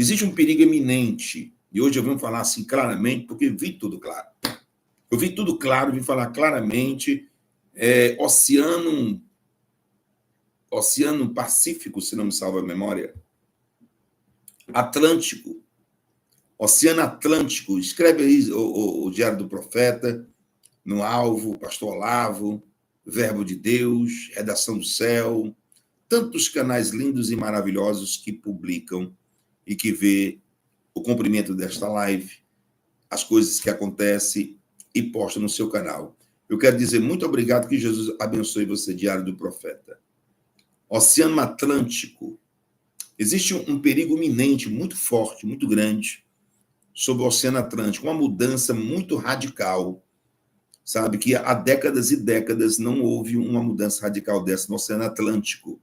Existe um perigo iminente, e hoje eu venho falar assim claramente, porque vi tudo claro. Eu vi tudo claro, vim falar claramente, Oceano Pacífico, se não me salva a memória, Atlântico, Oceano Atlântico, escreve aí o Diário do Profeta, no Alvo, Pastor Olavo, Verbo de Deus, Redação do Céu, tantos canais lindos e maravilhosos que publicam e que vê o cumprimento desta live, as coisas que acontecem e posta no seu canal. Eu quero dizer muito obrigado, que Jesus abençoe você, Diário do Profeta. Oceano Atlântico. Existe um perigo iminente, muito forte, muito grande, sobre o Oceano Atlântico, uma mudança muito radical. Sabe que há décadas e décadas não houve uma mudança radical dessa no Oceano Atlântico.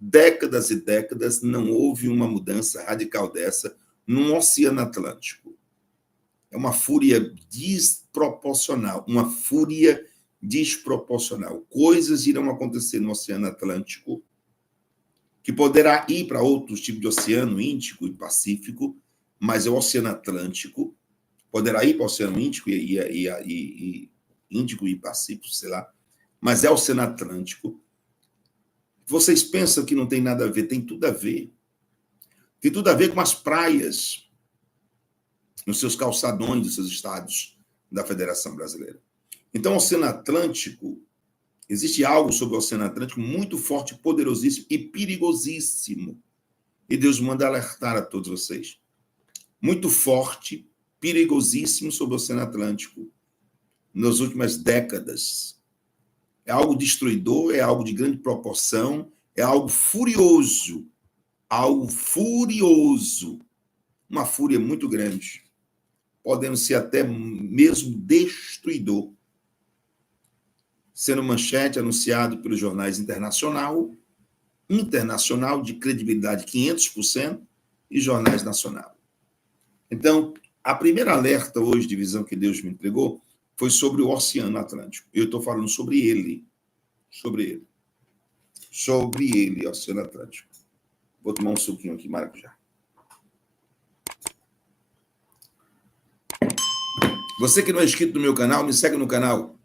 Décadas e décadas não houve uma mudança radical dessa no Oceano Atlântico. É uma fúria desproporcional, uma fúria desproporcional. Coisas irão acontecer no Oceano Atlântico que poderá ir para outros tipos de oceano, Índico e Pacífico, mas é o Oceano Atlântico, poderá ir para o Oceano Índico e Índico e Pacífico, sei lá, mas é o Oceano Atlântico. Vocês pensam que não tem nada a ver? Tem tudo a ver. Tem tudo a ver com as praias nos seus calçadões dos seus estados da Federação Brasileira. Então, o Oceano Atlântico, existe algo sobre o Oceano Atlântico muito forte, poderosíssimo e perigosíssimo. E Deus manda alertar a todos vocês. Muito forte, perigosíssimo sobre o Oceano Atlântico nas últimas décadas. É algo destruidor, é algo de grande proporção, é algo furioso. Algo furioso. Uma fúria muito grande. Podendo ser até mesmo destruidor. Sendo manchete anunciado pelos jornais internacional de credibilidade 500% e jornais nacional. Então, a primeira alerta hoje de visão que Deus me entregou foi sobre o Oceano Atlântico. Eu estou falando sobre ele, Oceano Atlântico. Vou tomar um suquinho aqui, maracujá. Você que não é inscrito no meu canal, me segue no canal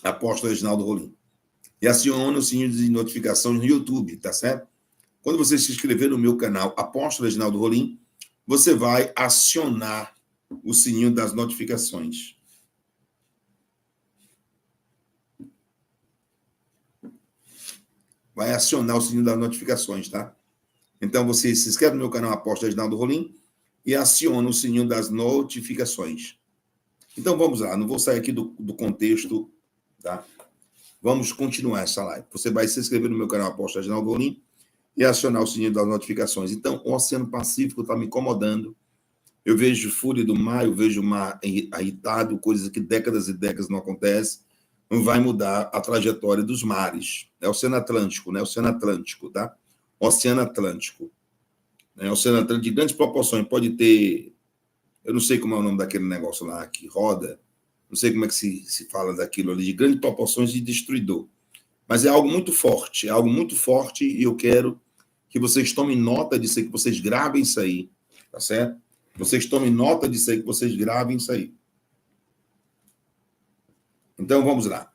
Apóstolo Reginaldo Rolim. E aciona o sininho de notificações no YouTube, tá certo? Quando você se inscrever no meu canal Apóstolo Reginaldo Rolim, você vai acionar o sininho das notificações. Vai acionar o sininho das notificações, tá? Então, você se inscreve no meu canal Apóstolo Reginaldo Rolim e aciona o sininho das notificações. Então, vamos lá. Não vou sair aqui do contexto, tá? Vamos continuar essa live. Você vai se inscrever no meu canal Apóstolo Reginaldo Rolim e acionar o sininho das notificações. Então, o Oceano Pacífico está me incomodando. Eu vejo fúria do mar, eu vejo o mar irritado, coisas que décadas e décadas não acontecem. Não vai mudar a trajetória dos mares. É o Oceano Atlântico, né? Oceano Atlântico, tá? Oceano Atlântico. Oceano Atlântico de grandes proporções. Pode ter... Eu não sei como é o nome daquele negócio lá que roda. Não sei como é que se fala daquilo ali. De grandes proporções de destruidor. Mas é algo muito forte. É algo muito forte e eu quero que vocês tomem nota disso aí, que vocês gravem isso aí. Tá certo? Vocês tomem nota disso aí, que vocês gravem isso aí. Então, vamos lá.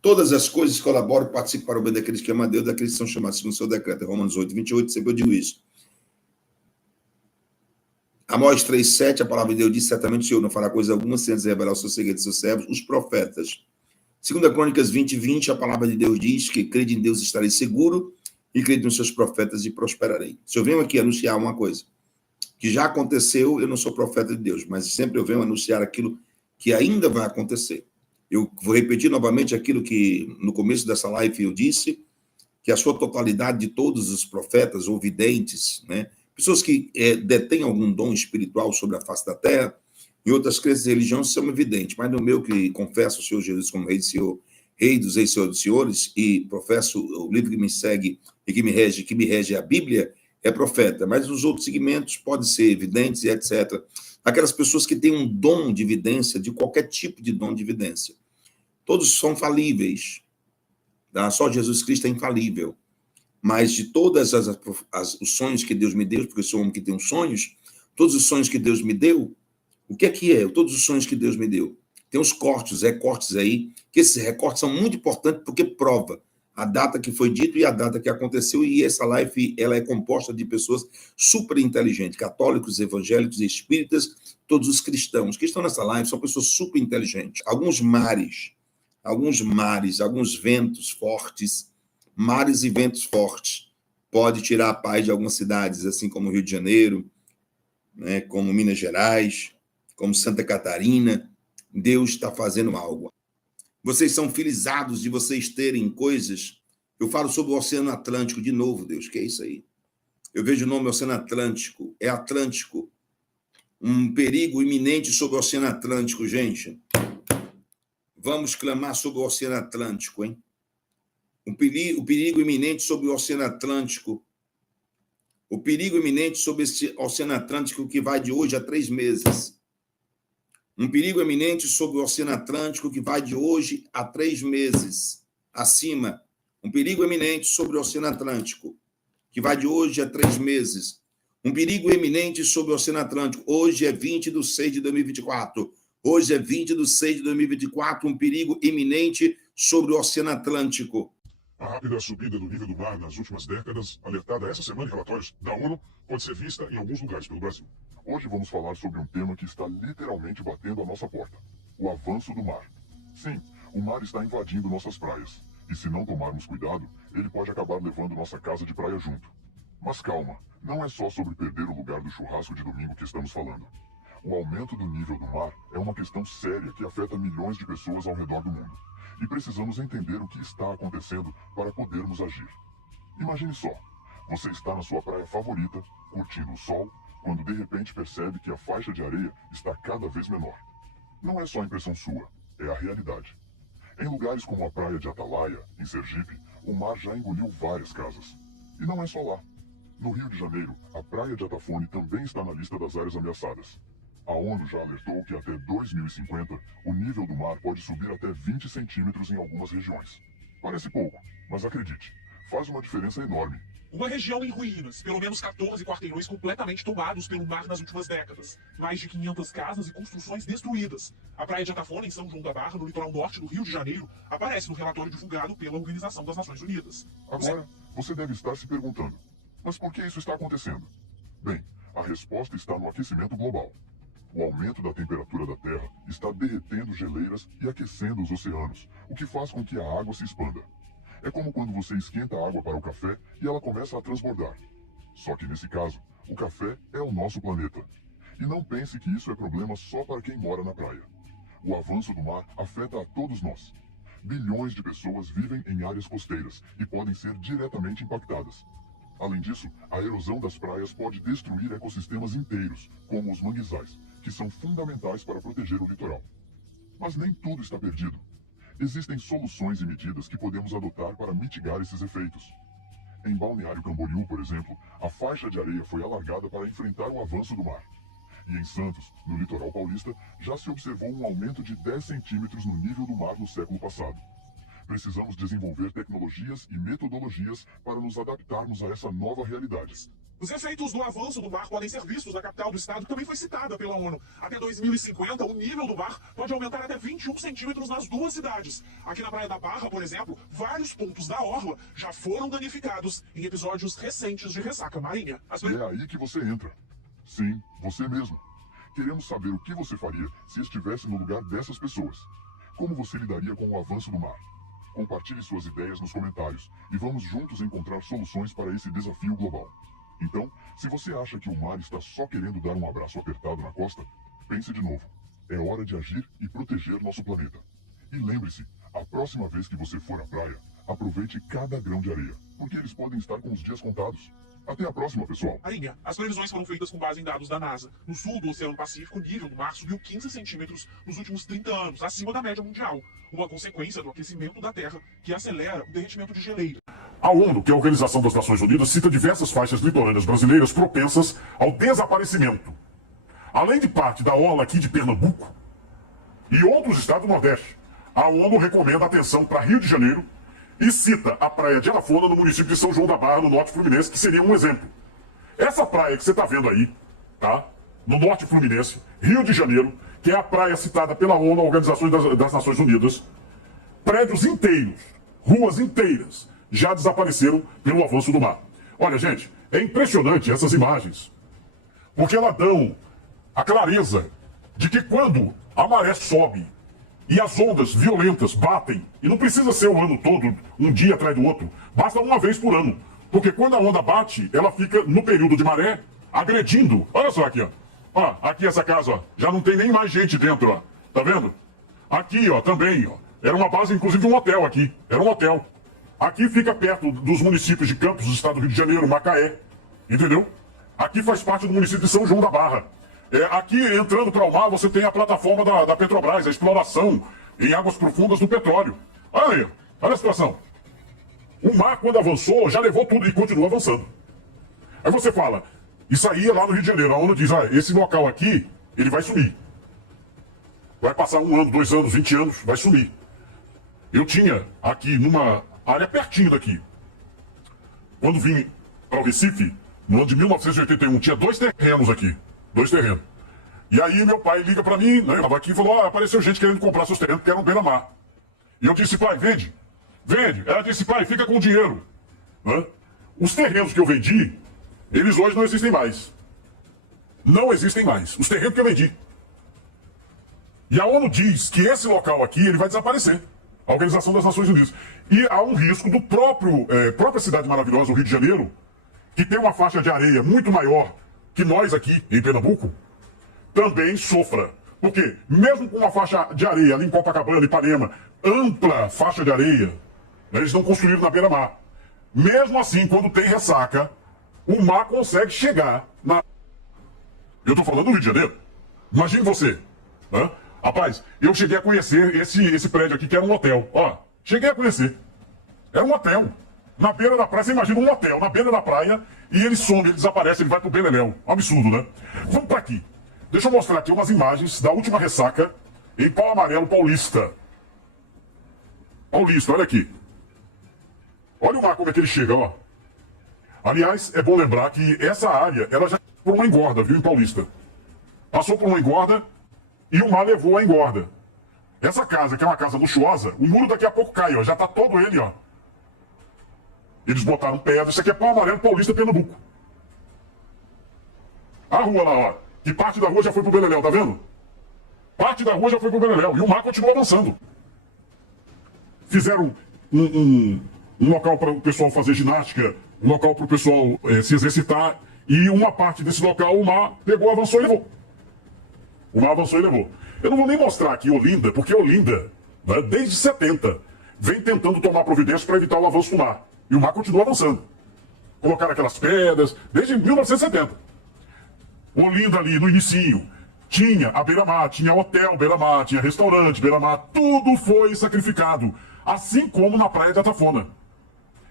Todas as coisas colaboram e participam para o bem daqueles que amam a Deus, daqueles que são chamados segundo o seu decreto. Romanos 8, 28, sempre eu digo isso. Amós 3, 7, a palavra de Deus diz, certamente o Senhor não fará coisa alguma sem antes revelar o seu segredo de seus servos, os profetas. Segunda Crônicas 20, 20, a palavra de Deus diz que crede em Deus estarei seguro e crede nos seus profetas e prosperarei. Se eu venho aqui anunciar uma coisa que já aconteceu, eu não sou profeta de Deus, mas sempre eu venho anunciar aquilo que ainda vai acontecer. Eu vou repetir novamente aquilo que no começo dessa live eu disse, que a sua totalidade de todos os profetas ou videntes, né, pessoas que detêm algum dom espiritual sobre a face da terra, em outras crenças e religiões são evidentes, mas no meu que confesso o Senhor Jesus como Rei, Senhor, Rei dos Reis, Senhor dos Senhores, e professo o livro que me segue e que me rege a Bíblia, é profeta, mas os outros segmentos podem ser evidentes e etc. Aquelas pessoas que têm um dom de evidência, de qualquer tipo de dom de evidência. Todos são falíveis. Tá? Só Jesus Cristo é infalível. Mas de todas os sonhos que Deus me deu, porque eu sou um homem que tem sonhos, Todos os sonhos que Deus me deu, o que é? Todos os sonhos que Deus me deu. Tem uns recortes aí, que esses recortes são muito importantes porque prova a data que foi dito e a data que aconteceu, e essa live ela é composta de pessoas super inteligentes, católicos, evangélicos, espíritas, todos os cristãos que estão nessa live são pessoas super inteligentes. Alguns mares, alguns ventos fortes, mares e ventos fortes, pode tirar a paz de algumas cidades, assim como Rio de Janeiro, né, como Minas Gerais, como Santa Catarina. Deus está fazendo algo. Vocês são felizados de vocês terem coisas. Eu falo sobre o Oceano Atlântico de novo, Deus, que é isso aí? Eu vejo o nome Oceano Atlântico, é Atlântico. Um perigo iminente sobre o Oceano Atlântico, gente. Vamos clamar sobre o Oceano Atlântico, hein? O perigo iminente sobre o Oceano Atlântico. O perigo iminente sobre esse Oceano Atlântico que vai de hoje a 3 meses. Um perigo iminente sobre o Oceano Atlântico que vai de hoje a 3 meses. Acima. Um perigo iminente sobre o Oceano Atlântico que vai de hoje a 3 meses. Um perigo iminente sobre o Oceano Atlântico. Hoje é 20 de 6 de 2024. Hoje é 20 de 6 de 2024. Um perigo iminente sobre o Oceano Atlântico. A rápida subida do nível do mar nas últimas décadas, alertada essa semana em relatórios da ONU, pode ser vista em alguns lugares pelo Brasil. Hoje vamos falar sobre um tema que está literalmente batendo a nossa porta: o avanço do mar. Sim, o mar está invadindo nossas praias. E se não tomarmos cuidado, ele pode acabar levando nossa casa de praia junto. Mas calma, não é só sobre perder o lugar do churrasco de domingo que estamos falando. O aumento do nível do mar é uma questão séria que afeta milhões de pessoas ao redor do mundo. E precisamos entender o que está acontecendo para podermos agir. Imagine só, você está na sua praia favorita, curtindo o sol, quando de repente percebe que a faixa de areia está cada vez menor. Não é só impressão sua, é a realidade. Em lugares como a praia de Atalaia, em Sergipe, o mar já engoliu várias casas. E não é só lá. No Rio de Janeiro, a praia de Atafone também está na lista das áreas ameaçadas. A ONU já alertou que até 2050, o nível do mar pode subir até 20 centímetros em algumas regiões. Parece pouco, mas acredite, faz uma diferença enorme. Uma região em ruínas, pelo menos 14 quarteirões completamente tomados pelo mar nas últimas décadas. Mais de 500 casas e construções destruídas. A praia de Atafona, em São João da Barra, no litoral norte do Rio de Janeiro, aparece no relatório divulgado pela Organização das Nações Unidas. Agora, você deve estar se perguntando, mas por que isso está acontecendo? Bem, a resposta está no aquecimento global. O aumento da temperatura da Terra está derretendo geleiras e aquecendo os oceanos, o que faz com que a água se expanda. É como quando você esquenta a água para o café e ela começa a transbordar. Só que nesse caso, o café é o nosso planeta. E não pense que isso é problema só para quem mora na praia. O avanço do mar afeta a todos nós. Bilhões de pessoas vivem em áreas costeiras e podem ser diretamente impactadas. Além disso, a erosão das praias pode destruir ecossistemas inteiros, como os manguezais, que são fundamentais para proteger o litoral. Mas nem tudo está perdido. Existem soluções e medidas que podemos adotar para mitigar esses efeitos. Em Balneário Camboriú, por exemplo, a faixa de areia foi alargada para enfrentar o avanço do mar. E em Santos, no litoral paulista, já se observou um aumento de 10 centímetros no nível do mar no século passado. Precisamos desenvolver tecnologias e metodologias para nos adaptarmos a essa nova realidade. Os efeitos do avanço do mar podem ser vistos na capital do estado, que também foi citada pela ONU. Até 2050, o nível do mar pode aumentar até 21 centímetros nas duas cidades. Aqui na Praia da Barra, por exemplo, vários pontos da orla já foram danificados em episódios recentes de ressaca marinha. É aí que você entra. Sim, você mesmo. Queremos saber o que você faria se estivesse no lugar dessas pessoas. Como você lidaria com o avanço do mar? Compartilhe suas ideias nos comentários e vamos juntos encontrar soluções para esse desafio global. Então, se você acha que o mar está só querendo dar um abraço apertado na costa, pense de novo. É hora de agir e proteger nosso planeta. E lembre-se, a próxima vez que você for à praia, aproveite cada grão de areia, porque eles podem estar com os dias contados. Até a próxima, pessoal. Marinha, as previsões foram feitas com base em dados da NASA. No sul do Oceano Pacífico, o nível do mar subiu 15 centímetros nos últimos 30 anos, acima da média mundial. Uma consequência do aquecimento da Terra, que acelera o derretimento de geleira. A ONU, que é a Organização das Nações Unidas, cita diversas faixas litorâneas brasileiras propensas ao desaparecimento. Além de parte da orla aqui de Pernambuco e outros estados do Nordeste, a ONU recomenda atenção para Rio de Janeiro e cita a praia de Atafona, no município de São João da Barra, no norte fluminense, que seria um exemplo. Essa praia que você está vendo aí, tá? no norte fluminense, Rio de Janeiro, que é a praia citada pela ONU, a Organização das Nações Unidas, prédios inteiros, ruas inteiras, já desapareceram pelo avanço do mar. Olha, gente, é impressionante essas imagens, porque elas dão a clareza de que quando a maré sobe e as ondas violentas batem, e não precisa ser o ano todo, um dia atrás do outro, basta uma vez por ano, porque quando a onda bate, ela fica no período de maré agredindo. Olha só aqui, ó. Ó, aqui essa casa, ó, já não tem nem mais gente dentro, ó. Tá vendo? Aqui, ó, também, ó. Era uma base, inclusive um hotel aqui. Era um hotel. Aqui fica perto dos municípios de Campos, do estado do Rio de Janeiro, Macaé. Entendeu? Aqui faz parte do município de São João da Barra. Aqui, entrando para o mar, você tem a plataforma da Petrobras, a exploração em águas profundas do petróleo. Olha aí, olha a situação. O mar, quando avançou, já levou tudo e continua avançando. Aí você fala, isso aí é lá no Rio de Janeiro. A ONU diz, esse local aqui, ele vai sumir. Vai passar 1 ano, 2 anos, 20 anos, vai sumir. Eu tinha aqui, numa área pertinho daqui, quando vim para o Recife, no ano de 1981, tinha 2 terrenos aqui. 2 terrenos. E aí meu pai liga pra mim, né, eu tava aqui e falou, apareceu gente querendo comprar seus terrenos, que eram beira-mar. E eu disse, pai, vende. Vende. Ela disse, pai, fica com o dinheiro. Né? Os terrenos que eu vendi, eles hoje não existem mais. Não existem mais. Os terrenos que eu vendi. E a ONU diz que esse local aqui, ele vai desaparecer. A Organização das Nações Unidas. E há um risco do própria cidade maravilhosa, o Rio de Janeiro, que tem uma faixa de areia muito maior que nós aqui em Pernambuco, também sofra. Porque mesmo com uma faixa de areia ali em Copacabana, Ipanema, ampla faixa de areia, eles não construíram na beira-mar. Mesmo assim, quando tem ressaca, o mar consegue chegar na... Eu estou falando do Rio de Janeiro. Imagine você. Né? Rapaz, eu cheguei a conhecer esse prédio aqui, que era um hotel. Ó, cheguei a conhecer. Era um hotel. Na beira da praia, você imagina um hotel na beira da praia, e ele some, ele desaparece, ele vai pro Beleléu. Um absurdo, né? Vamos para aqui. Deixa eu mostrar aqui umas imagens da última ressaca em Pau Amarelo Paulista. Paulista, olha aqui. Olha o mar como é que ele chega, ó. Aliás, é bom lembrar que essa área, ela já passou por uma engorda, viu, em Paulista. Passou por uma engorda e o mar levou a engorda. Essa casa, que é uma casa luxuosa, o muro daqui a pouco cai, ó. Já tá todo ele, ó. Eles botaram pedra. Isso aqui é Pau Amarelo Paulista, Pernambuco. A rua lá, ó. Que parte da rua já foi pro Beleléu, tá vendo? Parte da rua já foi pro Beleléu. E o mar continua avançando. Fizeram um local para o pessoal fazer ginástica, um local para o pessoal se exercitar. E uma parte desse local o mar pegou, avançou e levou. O mar avançou e levou. Eu não vou nem mostrar aqui Olinda, porque Olinda, né, desde 70, vem tentando tomar providência para evitar o avanço do mar. E o mar continua avançando. Colocaram aquelas pedras desde 1970. Olinda ali, no inicinho, tinha a beira-mar, tinha hotel beira-mar, tinha restaurante beira-mar, tudo foi sacrificado. Assim como na praia de Atafona.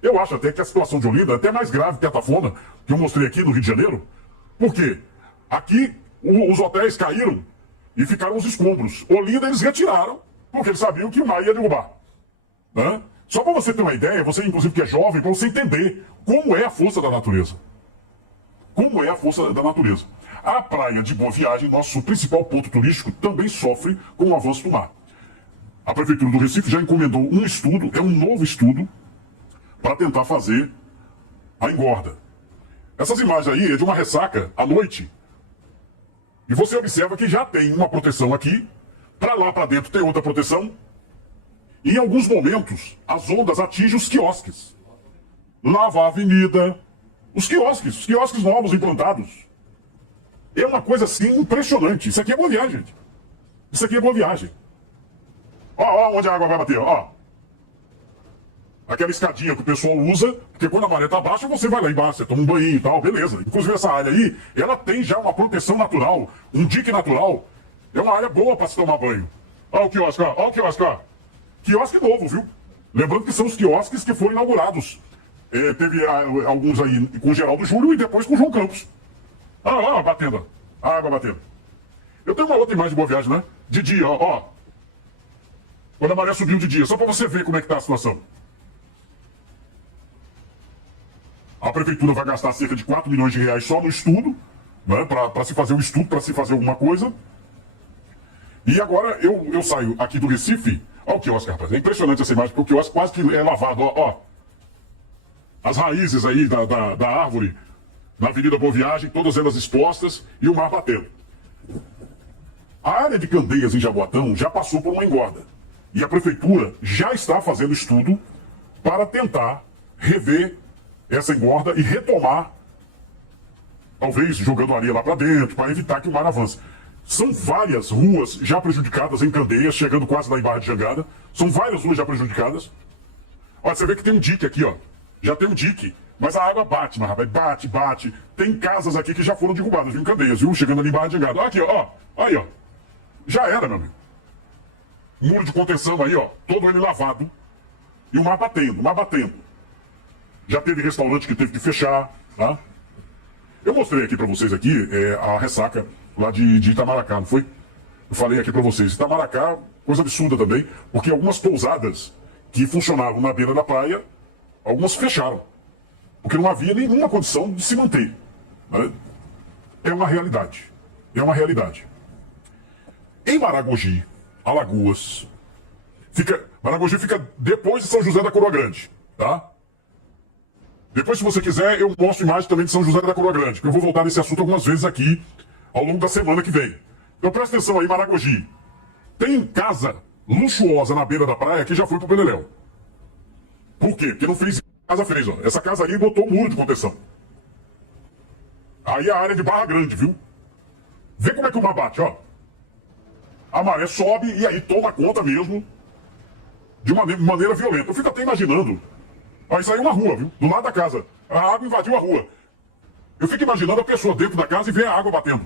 Eu acho até que a situação de Olinda é até mais grave que Atafona, que eu mostrei aqui no Rio de Janeiro. Por quê? Aqui os hotéis caíram e ficaram os escombros. Olinda eles retiraram, porque eles sabiam que o mar ia derrubar. Né? Só para você ter uma ideia, você inclusive que é jovem, para você entender como é a força da natureza. Como é a força da natureza. A praia de Boa Viagem, nosso principal ponto turístico, também sofre com o avanço do mar. A Prefeitura do Recife já encomendou um estudo, é um novo estudo, para tentar fazer a engorda. Essas imagens aí é de uma ressaca à noite. E você observa que já tem uma proteção aqui, para lá para dentro tem outra proteção. E em alguns momentos, as ondas atingem os quiosques. Lava a avenida, os quiosques novos implantados. É uma coisa assim impressionante. Isso aqui é Boa Viagem, gente. Isso aqui é Boa Viagem. Ó, onde a água vai bater, ó. Aquela escadinha que o pessoal usa, porque quando a maré tá baixa, você vai lá embaixo, você toma um banho e tal, beleza. Inclusive essa área aí, ela tem já uma proteção natural, um dique natural. É uma área boa para se tomar banho. Ó o quiosque, ó o quiosque, ó. Quiosque novo, viu? Lembrando que são os quiosques que foram inaugurados. Teve alguns aí com o Geraldo Júlio e depois com o João Campos. Ó, batendo. A água batendo. Eu tenho uma outra imagem de Boa Viagem, né? De dia, ó. Quando a maré subiu de dia, só para você ver como é que tá a situação. A prefeitura vai gastar cerca de 4 milhões de reais só no estudo, né, para se fazer um estudo, para se fazer alguma coisa. E agora eu saio aqui do Recife. Olha o quiosque, rapaz. É impressionante essa imagem, porque o quiosque quase que é lavado. Ó. As raízes aí da árvore na Avenida Boa Viagem, todas elas expostas e o mar batendo. A área de Candeias em Jaboatão já passou por uma engorda. E a prefeitura já está fazendo estudo para tentar rever essa engorda e retomar, talvez jogando areia lá para dentro, para evitar que o mar avance. São várias ruas já prejudicadas em Candeias, chegando quase lá em Barra de Jangada. São várias ruas já prejudicadas. Olha, você vê que tem um dique aqui, ó. Já tem um dique. Mas a água bate, mas rapaz, bate. Tem casas aqui que já foram derrubadas, viu, em Candeias, viu? Chegando ali em Barra de Jangada. Olha aqui, ó. Aí, ó. Já era, meu amigo. Muro de contenção aí, ó. Todo ele lavado. E o mar batendo. Já teve restaurante que teve que fechar, tá? Eu mostrei aqui pra vocês aqui a ressaca lá de Itamaracá, não foi? Eu falei aqui pra vocês. Itamaracá, coisa absurda também, porque algumas pousadas que funcionavam na beira da praia, algumas fecharam. Porque não havia nenhuma condição de se manter. Né? É uma realidade. Em Maragogi, Alagoas, Maragogi fica depois de São José da Coroa Grande, tá? Depois, se você quiser, eu mostro imagem também de São José da Coroa Grande, que eu vou voltar nesse assunto algumas vezes aqui ao longo da semana que vem. Então presta atenção aí, Maragogi. Tem casa luxuosa na beira da praia que já foi pro Beleléu. Por quê? Porque não fez casa fez, ó. Essa casa ali botou muro de contenção. Aí a área de Barra Grande, viu? Vê como é que o mar bate, ó. A maré sobe e aí toma conta mesmo de uma maneira violenta. Eu fico até imaginando. Ó, isso aí é uma rua, viu? Do lado da casa. A água invadiu a rua. Eu fico imaginando a pessoa dentro da casa e ver a água batendo.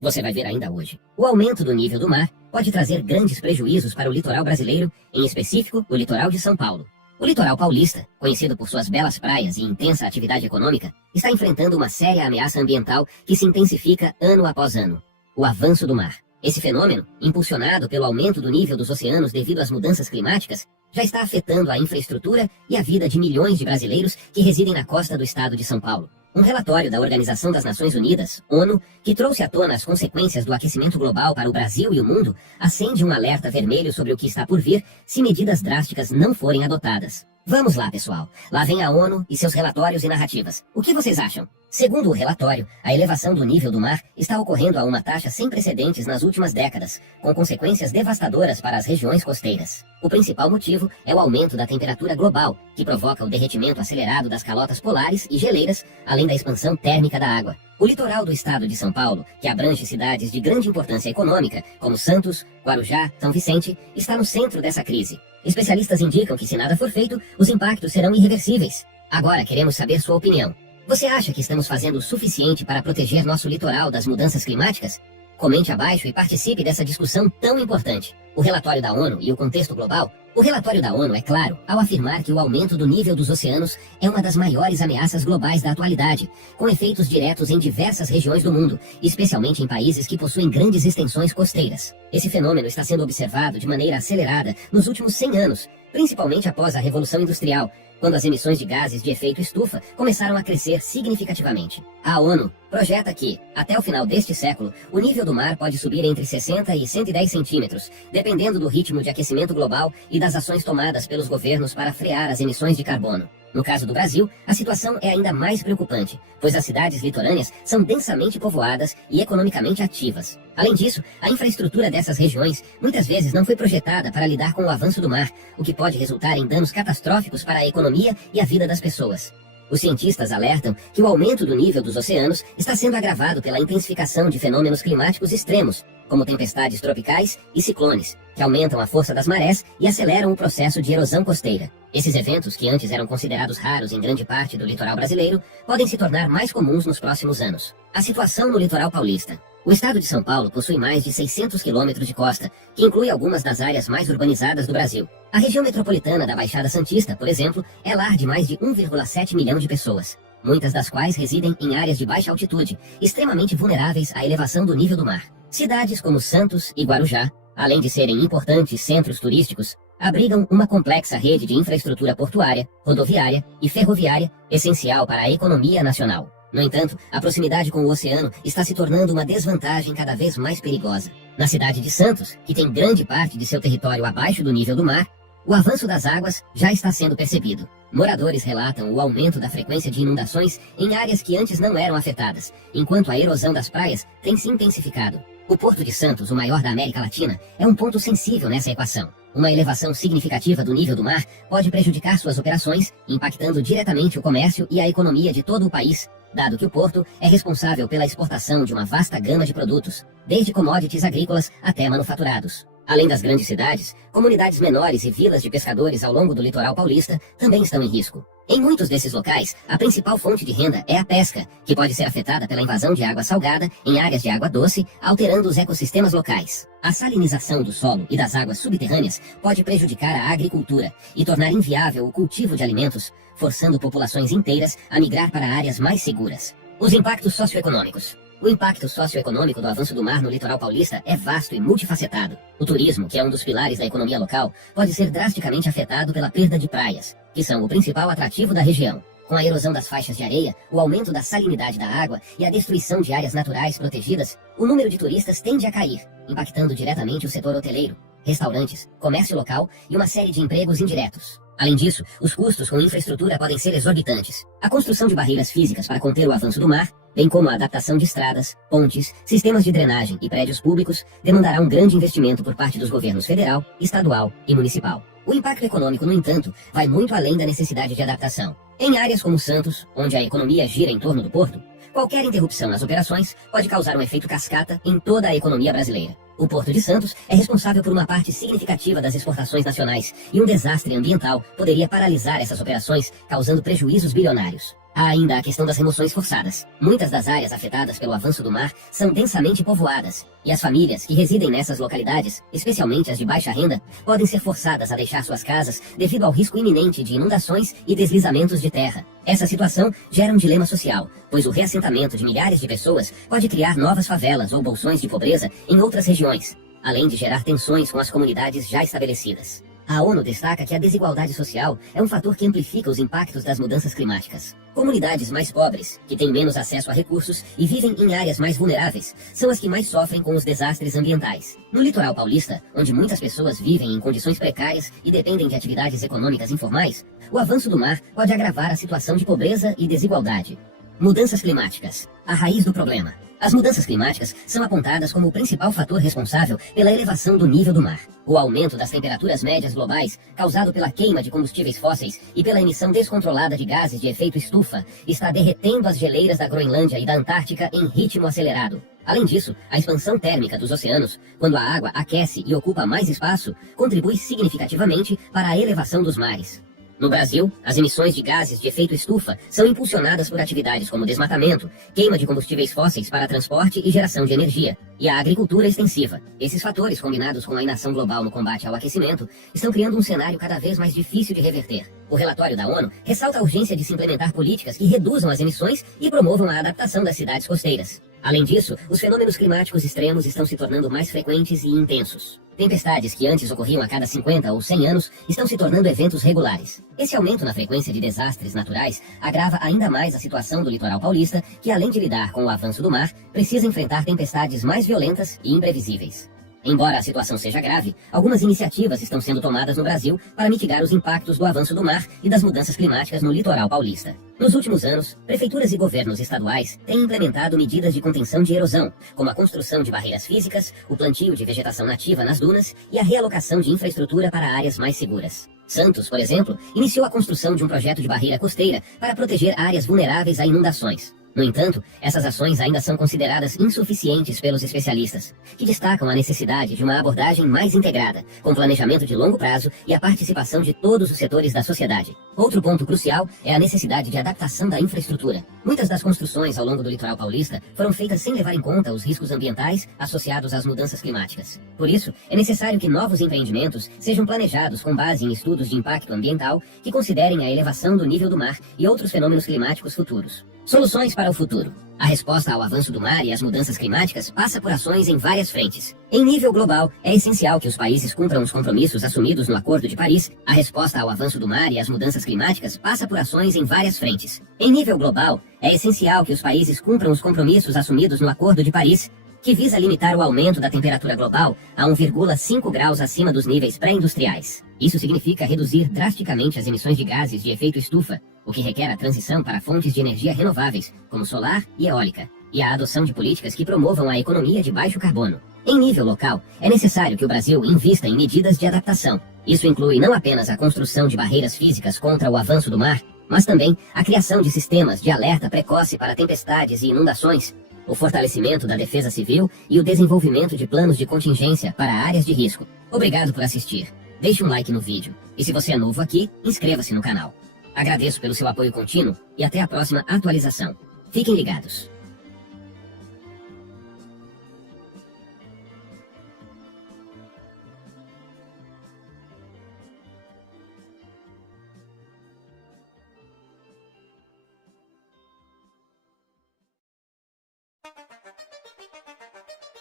Você vai ver ainda hoje. O aumento do nível do mar pode trazer grandes prejuízos para o litoral brasileiro, em específico, o litoral de São Paulo. O litoral paulista, conhecido por suas belas praias e intensa atividade econômica, está enfrentando uma séria ameaça ambiental que se intensifica ano após ano: o avanço do mar. Esse fenômeno, impulsionado pelo aumento do nível dos oceanos devido às mudanças climáticas, já está afetando a infraestrutura e a vida de milhões de brasileiros que residem na costa do estado de São Paulo. Um relatório da Organização das Nações Unidas, ONU, que trouxe à tona as consequências do aquecimento global para o Brasil e o mundo, acende um alerta vermelho sobre o que está por vir se medidas drásticas não forem adotadas. Vamos lá, pessoal. Lá vem a ONU e seus relatórios e narrativas. O que vocês acham? Segundo o relatório, a elevação do nível do mar está ocorrendo a uma taxa sem precedentes nas últimas décadas, com consequências devastadoras para as regiões costeiras. O principal motivo é o aumento da temperatura global, que provoca o derretimento acelerado das calotas polares e geleiras, além da expansão térmica da água. O litoral do estado de São Paulo, que abrange cidades de grande importância econômica, como Santos, Guarujá, São Vicente, está no centro dessa crise. Especialistas indicam que, se nada for feito, os impactos serão irreversíveis. Agora queremos saber sua opinião. Você acha que estamos fazendo o suficiente para proteger nosso litoral das mudanças climáticas? Comente abaixo e participe dessa discussão tão importante. O relatório da ONU e o contexto global. O relatório da ONU é claro ao afirmar que o aumento do nível dos oceanos é uma das maiores ameaças globais da atualidade, com efeitos diretos em diversas regiões do mundo, especialmente em países que possuem grandes extensões costeiras. Esse fenômeno está sendo observado de maneira acelerada nos últimos 100 anos, principalmente após a Revolução Industrial, quando as emissões de gases de efeito estufa começaram a crescer significativamente. A ONU projeta que, até o final deste século, o nível do mar pode subir entre 60 e 110 centímetros, dependendo do ritmo de aquecimento global e das ações tomadas pelos governos para frear as emissões de carbono. No caso do Brasil, a situação é ainda mais preocupante, pois as cidades litorâneas são densamente povoadas e economicamente ativas. Além disso, a infraestrutura dessas regiões muitas vezes não foi projetada para lidar com o avanço do mar, o que pode resultar em danos catastróficos para a economia e a vida das pessoas. Os cientistas alertam que o aumento do nível dos oceanos está sendo agravado pela intensificação de fenômenos climáticos extremos, como tempestades tropicais e ciclones, que aumentam a força das marés e aceleram o processo de erosão costeira. Esses eventos, que antes eram considerados raros em grande parte do litoral brasileiro, podem se tornar mais comuns nos próximos anos. A situação no litoral paulista. O estado de São Paulo possui mais de 600 quilômetros de costa, que inclui algumas das áreas mais urbanizadas do Brasil. A região metropolitana da Baixada Santista, por exemplo, é lar de mais de 1,7 milhão de pessoas, muitas das quais residem em áreas de baixa altitude, extremamente vulneráveis à elevação do nível do mar. Cidades como Santos e Guarujá, além de serem importantes centros turísticos, abrigam uma complexa rede de infraestrutura portuária, rodoviária e ferroviária essencial para a economia nacional. No entanto, a proximidade com o oceano está se tornando uma desvantagem cada vez mais perigosa. Na cidade de Santos, que tem grande parte de seu território abaixo do nível do mar, o avanço das águas já está sendo percebido. Moradores relatam o aumento da frequência de inundações em áreas que antes não eram afetadas, enquanto a erosão das praias tem se intensificado. O Porto de Santos, o maior da América Latina, é um ponto sensível nessa equação. Uma elevação significativa do nível do mar pode prejudicar suas operações, impactando diretamente o comércio e a economia de todo o país, dado que o porto é responsável pela exportação de uma vasta gama de produtos, desde commodities agrícolas até manufaturados. Além das grandes cidades, comunidades menores e vilas de pescadores ao longo do litoral paulista também estão em risco. Em muitos desses locais, a principal fonte de renda é a pesca, que pode ser afetada pela invasão de água salgada em áreas de água doce, alterando os ecossistemas locais. A salinização do solo e das águas subterrâneas pode prejudicar a agricultura e tornar inviável o cultivo de alimentos, forçando populações inteiras a migrar para áreas mais seguras. Os impactos socioeconômicos. O impacto socioeconômico do avanço do mar no litoral paulista é vasto e multifacetado. O turismo, que é um dos pilares da economia local, pode ser drasticamente afetado pela perda de praias, que são o principal atrativo da região. Com a erosão das faixas de areia, o aumento da salinidade da água e a destruição de áreas naturais protegidas, o número de turistas tende a cair, impactando diretamente o setor hoteleiro, restaurantes, comércio local e uma série de empregos indiretos. Além disso, os custos com infraestrutura podem ser exorbitantes. A construção de barreiras físicas para conter o avanço do mar, bem como a adaptação de estradas, pontes, sistemas de drenagem e prédios públicos, demandará um grande investimento por parte dos governos federal, estadual e municipal. O impacto econômico, no entanto, vai muito além da necessidade de adaptação. Em áreas como Santos, onde a economia gira em torno do porto, qualquer interrupção nas operações pode causar um efeito cascata em toda a economia brasileira. O Porto de Santos é responsável por uma parte significativa das exportações nacionais e um desastre ambiental poderia paralisar essas operações, causando prejuízos bilionários. Há ainda a questão das remoções forçadas. Muitas das áreas afetadas pelo avanço do mar são densamente povoadas, e as famílias que residem nessas localidades, especialmente as de baixa renda, podem ser forçadas a deixar suas casas devido ao risco iminente de inundações e deslizamentos de terra. Essa situação gera um dilema social, pois o reassentamento de milhares de pessoas pode criar novas favelas ou bolsões de pobreza em outras regiões, além de gerar tensões com as comunidades já estabelecidas. A ONU destaca que a desigualdade social é um fator que amplifica os impactos das mudanças climáticas. Comunidades mais pobres, que têm menos acesso a recursos e vivem em áreas mais vulneráveis, são as que mais sofrem com os desastres ambientais. No litoral paulista, onde muitas pessoas vivem em condições precárias e dependem de atividades econômicas informais, o avanço do mar pode agravar a situação de pobreza e desigualdade. Mudanças climáticas. A raiz do problema. As mudanças climáticas são apontadas como o principal fator responsável pela elevação do nível do mar. O aumento das temperaturas médias globais, causado pela queima de combustíveis fósseis e pela emissão descontrolada de gases de efeito estufa, está derretendo as geleiras da Groenlândia e da Antártica em ritmo acelerado. Além disso, a expansão térmica dos oceanos, quando a água aquece e ocupa mais espaço, contribui significativamente para a elevação dos mares. No Brasil, as emissões de gases de efeito estufa são impulsionadas por atividades como desmatamento, queima de combustíveis fósseis para transporte e geração de energia, e a agricultura extensiva. Esses fatores, combinados com a inação global no combate ao aquecimento, estão criando um cenário cada vez mais difícil de reverter. O relatório da ONU ressalta a urgência de se implementar políticas que reduzam as emissões e promovam a adaptação das cidades costeiras. Além disso, os fenômenos climáticos extremos estão se tornando mais frequentes e intensos. Tempestades que antes ocorriam a cada 50 ou 100 anos estão se tornando eventos regulares. Esse aumento na frequência de desastres naturais agrava ainda mais a situação do litoral paulista, que além de lidar com o avanço do mar, precisa enfrentar tempestades mais violentas e imprevisíveis. Embora a situação seja grave, algumas iniciativas estão sendo tomadas no Brasil para mitigar os impactos do avanço do mar e das mudanças climáticas no litoral paulista. Nos últimos anos, prefeituras e governos estaduais têm implementado medidas de contenção de erosão, como a construção de barreiras físicas, o plantio de vegetação nativa nas dunas e a realocação de infraestrutura para áreas mais seguras. Santos, por exemplo, iniciou a construção de um projeto de barreira costeira para proteger áreas vulneráveis a inundações. No entanto, essas ações ainda são consideradas insuficientes pelos especialistas, que destacam a necessidade de uma abordagem mais integrada, com planejamento de longo prazo e a participação de todos os setores da sociedade. Outro ponto crucial é a necessidade de adaptação da infraestrutura. Muitas das construções ao longo do litoral paulista foram feitas sem levar em conta os riscos ambientais associados às mudanças climáticas. Por isso, é necessário que novos empreendimentos sejam planejados com base em estudos de impacto ambiental que considerem a elevação do nível do mar e outros fenômenos climáticos futuros. Soluções para o futuro. A resposta ao avanço do mar e às mudanças climáticas passa por ações em várias frentes. Em nível global, é essencial que os países cumpram os compromissos assumidos no Acordo de Paris. A resposta ao avanço do mar e às mudanças climáticas passa por ações em várias frentes. Em nível global, é essencial que os países cumpram os compromissos assumidos no Acordo de Paris, que visa limitar o aumento da temperatura global a 1,5 graus acima dos níveis pré-industriais. Isso significa reduzir drasticamente as emissões de gases de efeito estufa, o que requer a transição para fontes de energia renováveis, como solar e eólica, e a adoção de políticas que promovam a economia de baixo carbono. Em nível local, é necessário que o Brasil invista em medidas de adaptação. Isso inclui não apenas a construção de barreiras físicas contra o avanço do mar, mas também a criação de sistemas de alerta precoce para tempestades e inundações, o fortalecimento da defesa civil e o desenvolvimento de planos de contingência para áreas de risco. Obrigado por assistir. Deixe um like no vídeo. E se você é novo aqui, inscreva-se no canal. Agradeço pelo seu apoio contínuo e até a próxima atualização. Fiquem ligados.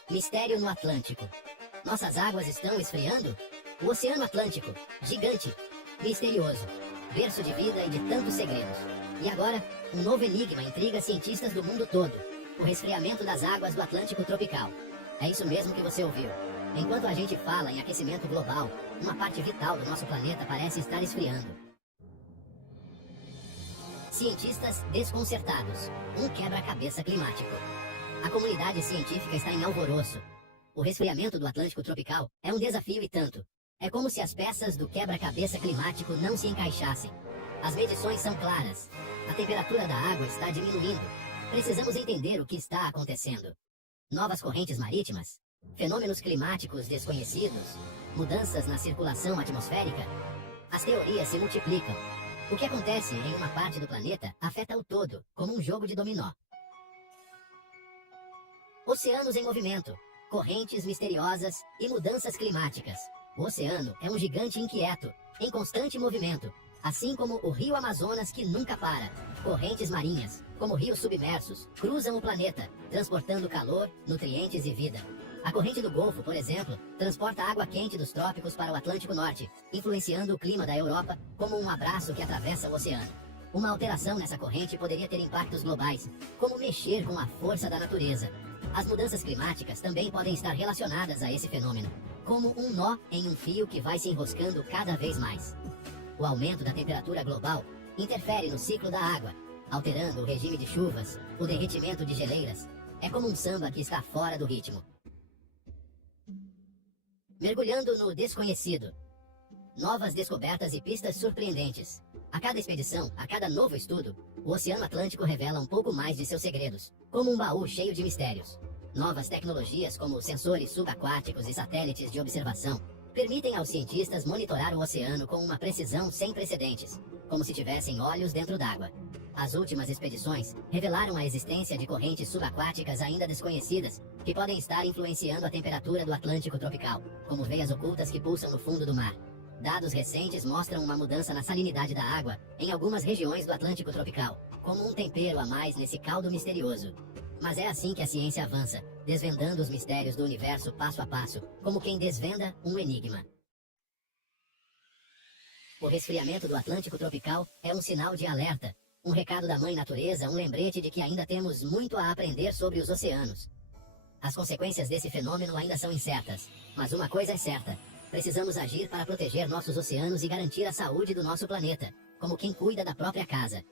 Mistério no Atlântico. Nossas águas estão esfriando? O Oceano Atlântico, gigante, misterioso, berço de vida e de tantos segredos. E agora, um novo enigma intriga cientistas do mundo todo: o resfriamento das águas do Atlântico tropical. É isso mesmo que você ouviu. Enquanto a gente fala em aquecimento global, uma parte vital do nosso planeta parece estar esfriando. Cientistas desconcertados. Um quebra-cabeça climático. A comunidade científica está em alvoroço. O resfriamento do Atlântico tropical é um desafio e tanto. É como se as peças do quebra-cabeça climático não se encaixassem. As medições são claras. A temperatura da água está diminuindo. Precisamos entender o que está acontecendo. Novas correntes marítimas? Fenômenos climáticos desconhecidos? Mudanças na circulação atmosférica? As teorias se multiplicam. O que acontece em uma parte do planeta afeta o todo, como um jogo de dominó. Oceanos em movimento, correntes misteriosas e mudanças climáticas. O oceano é um gigante inquieto, em constante movimento, assim como o rio Amazonas que nunca para. Correntes marinhas, como rios submersos, cruzam o planeta, transportando calor, nutrientes e vida. A corrente do Golfo, por exemplo, transporta água quente dos trópicos para o Atlântico Norte, influenciando o clima da Europa como um abraço que atravessa o oceano. Uma alteração nessa corrente poderia ter impactos globais, como mexer com a força da natureza. As mudanças climáticas também podem estar relacionadas a esse fenômeno, como um nó em um fio que vai se enroscando cada vez mais. O aumento da temperatura global interfere no ciclo da água, alterando o regime de chuvas, o derretimento de geleiras. É como um samba que está fora do ritmo. Mergulhando no desconhecido. Novas descobertas e pistas surpreendentes. A cada expedição, a cada novo estudo, o Oceano Atlântico revela um pouco mais de seus segredos, como um baú cheio de mistérios. Novas tecnologias como sensores subaquáticos e satélites de observação permitem aos cientistas monitorar o oceano com uma precisão sem precedentes, como se tivessem olhos dentro d'água. As últimas expedições revelaram a existência de correntes subaquáticas ainda desconhecidas que podem estar influenciando a temperatura do Atlântico tropical, como veias ocultas que pulsam no fundo do mar. Dados recentes mostram uma mudança na salinidade da água em algumas regiões do Atlântico tropical, como um tempero a mais nesse caldo misterioso. Mas é assim que a ciência avança, desvendando os mistérios do universo passo a passo, como quem desvenda um enigma. O resfriamento do Atlântico tropical é um sinal de alerta, um recado da Mãe Natureza, um lembrete de que ainda temos muito a aprender sobre os oceanos. As consequências desse fenômeno ainda são incertas, mas uma coisa é certa: precisamos agir para proteger nossos oceanos e garantir a saúde do nosso planeta, como quem cuida da própria casa.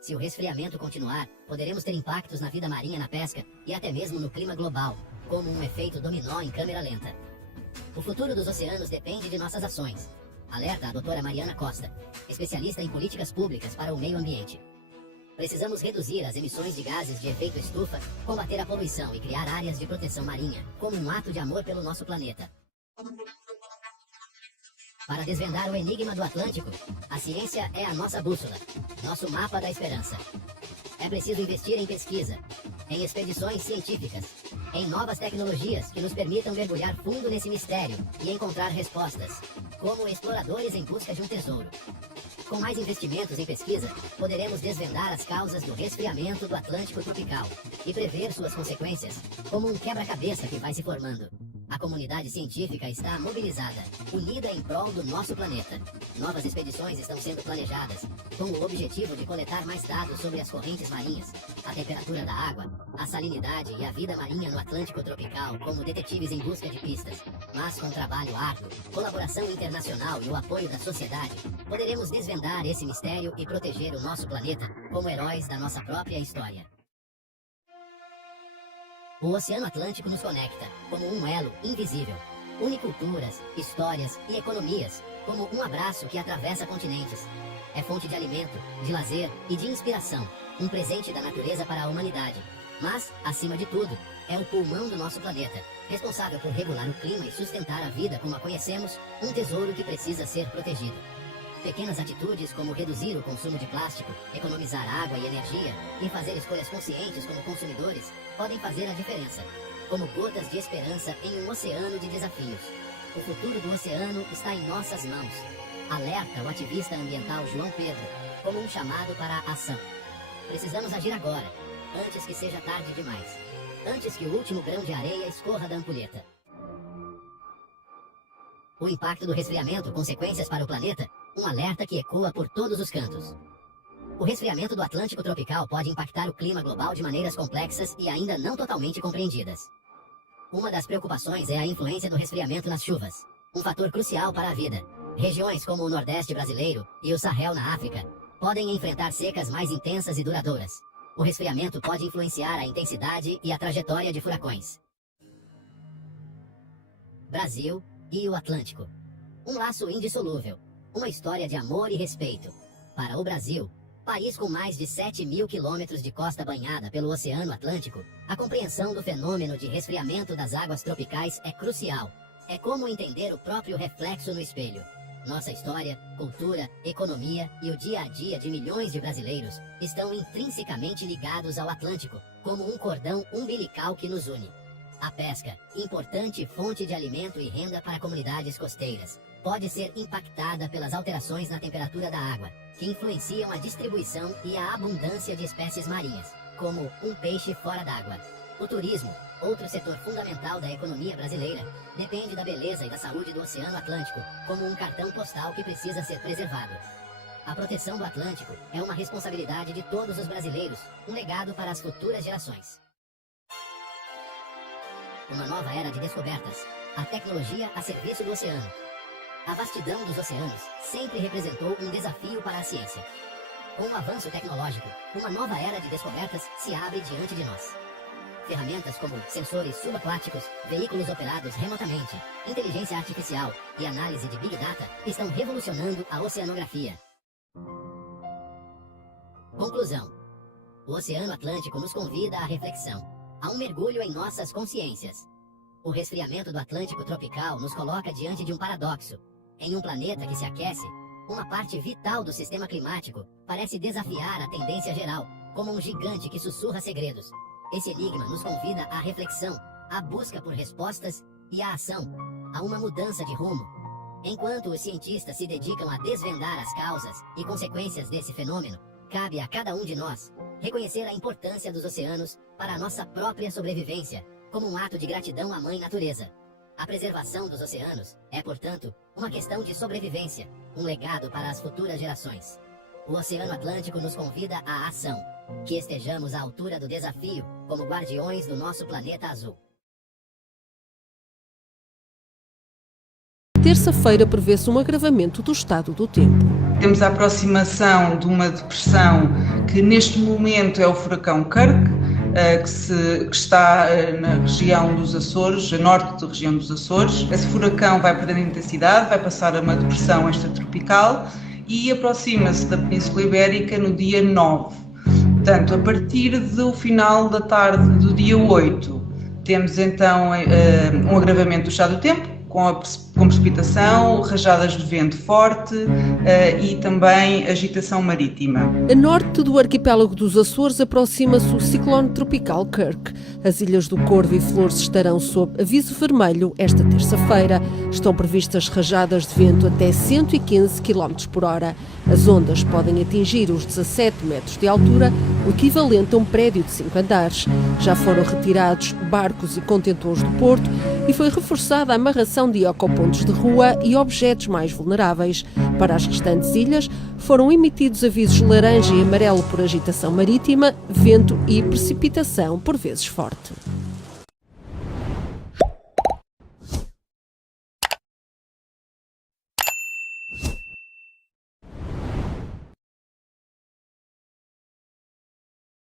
Se o resfriamento continuar, poderemos ter impactos na vida marinha, na pesca e até mesmo no clima global, como um efeito dominó em câmera lenta. O futuro dos oceanos depende de nossas ações. Alerta a doutora Mariana Costa, especialista em políticas públicas para o meio ambiente. Precisamos reduzir as emissões de gases de efeito estufa, combater a poluição e criar áreas de proteção marinha, como um ato de amor pelo nosso planeta. Para desvendar o enigma do Atlântico, a ciência é a nossa bússola, nosso mapa da esperança. É preciso investir em pesquisa, em expedições científicas, em novas tecnologias que nos permitam mergulhar fundo nesse mistério e encontrar respostas, como exploradores em busca de um tesouro. Com mais investimentos em pesquisa, poderemos desvendar as causas do resfriamento do Atlântico tropical e prever suas consequências, como um quebra-cabeça que vai se formando. A comunidade científica está mobilizada, unida em prol do nosso planeta. Novas expedições estão sendo planejadas, com o objetivo de coletar mais dados sobre as correntes marinhas, a temperatura da água, a salinidade e a vida marinha no Atlântico tropical, como detetives em busca de pistas. Mas com trabalho árduo, colaboração internacional e o apoio da sociedade, poderemos desvendar esse mistério e proteger o nosso planeta como heróis da nossa própria história. O Oceano Atlântico nos conecta, como um elo invisível. Une culturas, histórias e economias, como um abraço que atravessa continentes. É fonte de alimento, de lazer e de inspiração, um presente da natureza para a humanidade. Mas, acima de tudo, é o pulmão do nosso planeta, responsável por regular o clima e sustentar a vida como a conhecemos, um tesouro que precisa ser protegido. Pequenas atitudes como reduzir o consumo de plástico, economizar água e energia e fazer escolhas conscientes como consumidores podem fazer a diferença, como gotas de esperança em um oceano de desafios. O futuro do oceano está em nossas mãos. Alerta o ativista ambiental João Pedro, como um chamado para a ação. Precisamos agir agora, antes que seja tarde demais. Antes que o último grão de areia escorra da ampulheta. O impacto do resfriamento, consequências para o planeta, um alerta que ecoa por todos os cantos. O resfriamento do Atlântico tropical pode impactar o clima global de maneiras complexas e ainda não totalmente compreendidas. Uma das preocupações é a influência do resfriamento nas chuvas, um fator crucial para a vida. Regiões como o Nordeste brasileiro e o Sahel na África podem enfrentar secas mais intensas e duradouras. O resfriamento pode influenciar a intensidade e a trajetória de furacões. Brasil e o Atlântico. Um laço indissolúvel. Uma história de amor e respeito. Para o Brasil, país com mais de 7.000 quilômetros de costa banhada pelo Oceano Atlântico, a compreensão do fenômeno de resfriamento das águas tropicais é crucial. É como entender o próprio reflexo no espelho. Nossa história, cultura, economia e o dia a dia de milhões de brasileiros estão intrinsecamente ligados ao Atlântico, como um cordão umbilical que nos une. A pesca, importante fonte de alimento e renda para comunidades costeiras, pode ser impactada pelas alterações na temperatura da água, que influenciam a distribuição e a abundância de espécies marinhas, como um peixe fora d'água. O turismo, outro setor fundamental da economia brasileira, depende da beleza e da saúde do Oceano Atlântico, como um cartão postal que precisa ser preservado. A proteção do Atlântico é uma responsabilidade de todos os brasileiros, um legado para as futuras gerações. Uma nova era de descobertas, a tecnologia a serviço do oceano. A vastidão dos oceanos sempre representou um desafio para a ciência. Com o avanço tecnológico, uma nova era de descobertas se abre diante de nós. Ferramentas como sensores subaquáticos, veículos operados remotamente, inteligência artificial e análise de Big Data estão revolucionando a oceanografia. Conclusão. O Oceano Atlântico nos convida à reflexão, a um mergulho em nossas consciências. O resfriamento do Atlântico tropical nos coloca diante de um paradoxo. Em um planeta que se aquece, uma parte vital do sistema climático parece desafiar a tendência geral, como um gigante que sussurra segredos. Esse enigma nos convida à reflexão, à busca por respostas e à ação, a uma mudança de rumo. Enquanto os cientistas se dedicam a desvendar as causas e consequências desse fenômeno, cabe a cada um de nós reconhecer a importância dos oceanos para a nossa própria sobrevivência, como um ato de gratidão à Mãe Natureza. A preservação dos oceanos é, portanto, uma questão de sobrevivência, um legado para as futuras gerações. O Oceano Atlântico nos convida à ação, que estejamos à altura do desafio, como guardiões do nosso planeta azul. Terça-feira prevê-se um agravamento do estado do tempo. Temos a aproximação de uma depressão que neste momento é o furacão Kirk, que está na região dos Açores, a norte da região dos Açores. Esse furacão vai perdendo intensidade, vai passar a uma depressão extratropical e aproxima-se da Península Ibérica no dia 9. Portanto, a partir do final da tarde do dia 8, temos então um agravamento do estado do tempo, com a com precipitação, rajadas de vento forte e também agitação marítima. A norte do arquipélago dos Açores aproxima-se o ciclone tropical Kirk. As ilhas do Corvo e Flores estarão sob aviso vermelho esta terça-feira. Estão previstas rajadas de vento até 115 km por hora. As ondas podem atingir os 17 metros de altura, o equivalente a um prédio de 5 andares. Já foram retirados barcos e contentores do porto e foi reforçada a amarração de ecopontos de rua e objetos mais vulneráveis. Para as restantes ilhas, foram emitidos avisos laranja e amarelo por agitação marítima, vento e precipitação, por vezes forte.